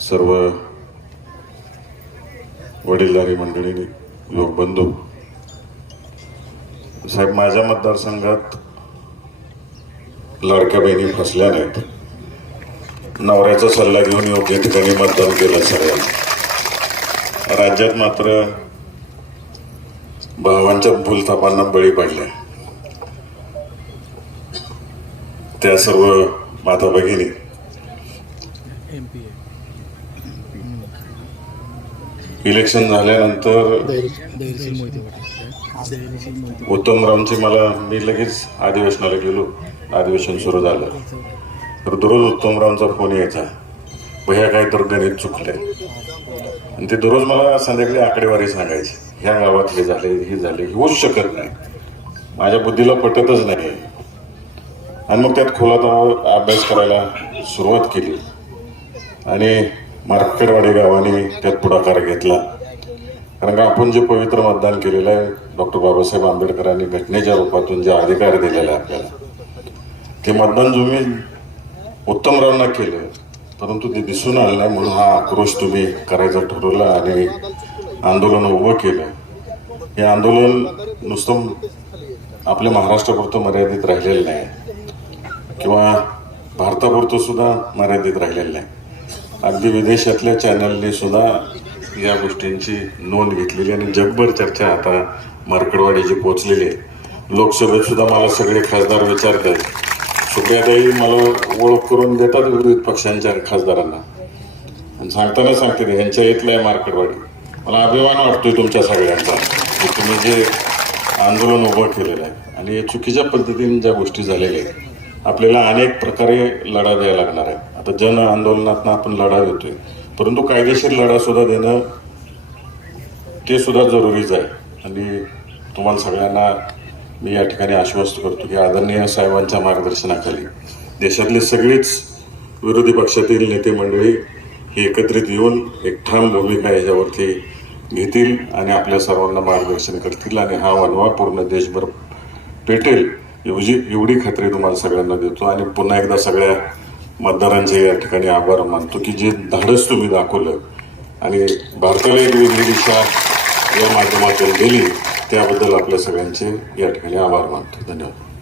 सर्व वडीलधारी मंडळी युवक बंधू. साहेब माझ्या मतदारसंघात लाडक्या बहिणी फसल्या नाहीत. नवऱ्याचा सल्ला घेऊन योग्य ठिकाणी मतदान केलं सगळ्यांनी. राज्यात मात्र भावांच्या भूलथापांना बळी पडल्या त्या सर्व माता भगिनी इलेक्शन झाल्यानंतर उत्तमरामचे मला मी लगेच अधिवेशनाला गेलो. अधिवेशन सुरू झालं. तर दररोज उत्तमरामचा फोन यायचा. भैया काय तर गणित चुकलंय. आणि ते दररोज मला संध्याकाळी आकडेवारी सांगायची. ह्या गावात हे झाले हे झाले होऊच शकत नाही. माझ्या बुद्धीला पटतच नाही. आणि मग त्यात खोलात अभ्यास करायला सुरुवात केली. आणि मार्केटवाडी गावाने त्यात पुढाकार घेतला. कारण का आपण जे पवित्र मतदान केलेलं आहे डॉक्टर बाबासाहेब आंबेडकरांनी घटनेच्या रूपातून जे अधिकार दिलेला आहे आपल्याला ते मतदान तुम्ही उत्तमरावांना केलं परंतु ते दिसून आलं नाही म्हणून हा आक्रोश तुम्ही करायचं ठरवलं आणि आंदोलन उभं केलं. हे आंदोलन नुसतं आपल्या महाराष्ट्रापुरतं मर्यादित राहिलेलं नाही किंवा भारतापुरतं सुद्धा मर्यादित राहिलेलं नाही. अगदी विदेशातल्या चॅनलने सुद्धा या गोष्टींची नोंद घेतलेली आणि जगभर चर्चा आता मार्कडवाडीची पोचलेली आहे. लोकसभेत सुद्धा मला सगळे खासदार विचारतात सुप्रियाताई मला ओळख करून देतात विविध पक्षांच्या खासदारांना. आणि सांगताना सांगते यांच्या इथलं आहे मार्केटवाडी. मला अभिमान वाटतोय तुमच्या सगळ्यांचा की तुम्ही जे आंदोलन उभं केलेलं आहे आणि चुकीच्या पद्धतीने ज्या गोष्टी झालेल्या आहेत आपल्याला अनेक प्रकारे लढा द्यायला लागणार आहे. आता जन आंदोलनातनं आपण लढा देतोय परंतु कायदेशीर लढा सुद्धा देणं ते सुद्धा जरुरीच आहे. आणि तुम्हाला सगळ्यांना मी या ठिकाणी आश्वस्त करतो की आदरणीय साहेबांच्या मार्गदर्शनाखाली देशातले सगळीच विरोधी पक्षातील नेते मंडळी ही एकत्रित येऊन एक ठाम भूमिका याच्यावरती घेतील आणि आपल्या सर्वांना मार्गदर्शन करतील आणि हा वनवा पूर्ण देशभर पेटेल एवढी एवढी खात्री तुम्हाला सगळ्यांना देतो. आणि पुन्हा एकदा सगळ्या मतदारांचे या ठिकाणी आभार मानतो की जे धाडस तुम्ही दाखवलं आणि भारताला एक वेगळी दिशा या माध्यमातून दिली त्याबद्दल आपल्या सगळ्यांचे या ठिकाणी आभार मानतो. धन्यवाद.